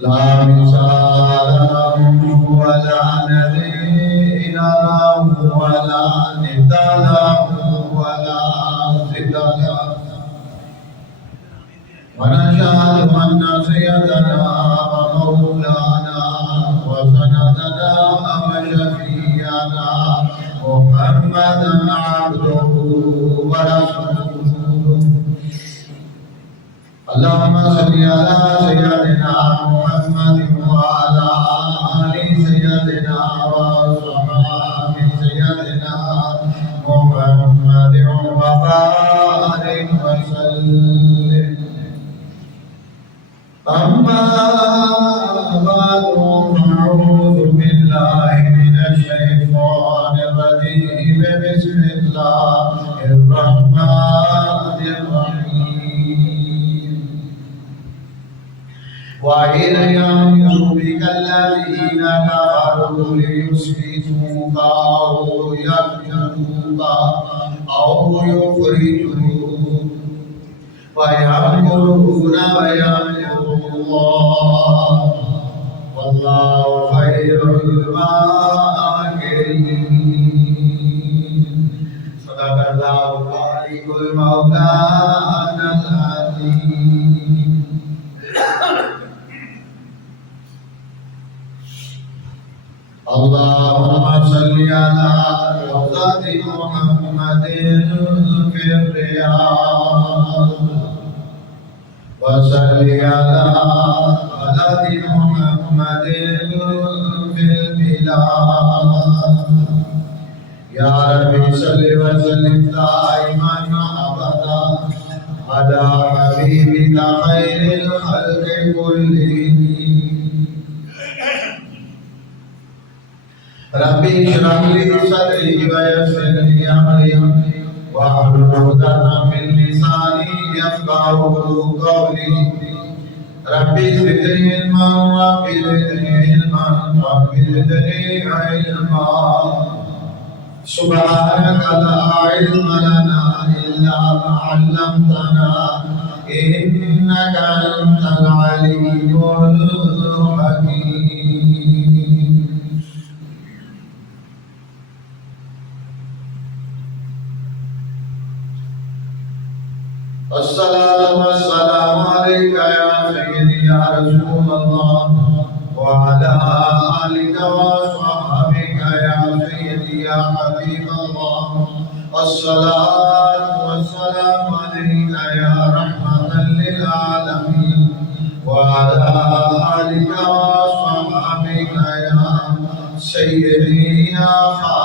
لا مثال له ولا نذير له ولا ند له ولا ضد له ونشهد أن سيدنا ومولانا وسندنا وشفيعنا محمدا عبده ورسوله اللهم صل على سيدنا محمد وعلى آل سيدنا وصحبه سيدنا محمد وبارك وسلم أما بعد فأعوذ بالله من الشيطان الرجيم بسم الله الرحمن الرحيم وإذ يمكر بك الذين كفروا ليثبتوك أو يقتلوك أو يخرجوك ويمكرون ويمكر الله والله خير الماكرين صدق الله العلي مولانا العظيم اللهم صل على روضة محمد في الرياض وصل على بلد محمد في البلاد يا ربي صل وسلم دائما ابدا على حبيبك خير الخلق كلهم ربي اشرح لي صدري ويسر لي امري واحلل عقدة من لساني يفقهوا قولي ربي زدني علما ربي زدني علما ربي زدني علما سبحانك لا علم لنا الا ما علمتنا انك انت العليم الحكيم الصلاة والسلام عليك يا سيدي يا رسول الله وعلى آلك وصحبك يا سيدي يا حبيب الله الصلاة والسلام عليك يا رحمة للعالمين وعلى آلك وصحبك يا سيدي يا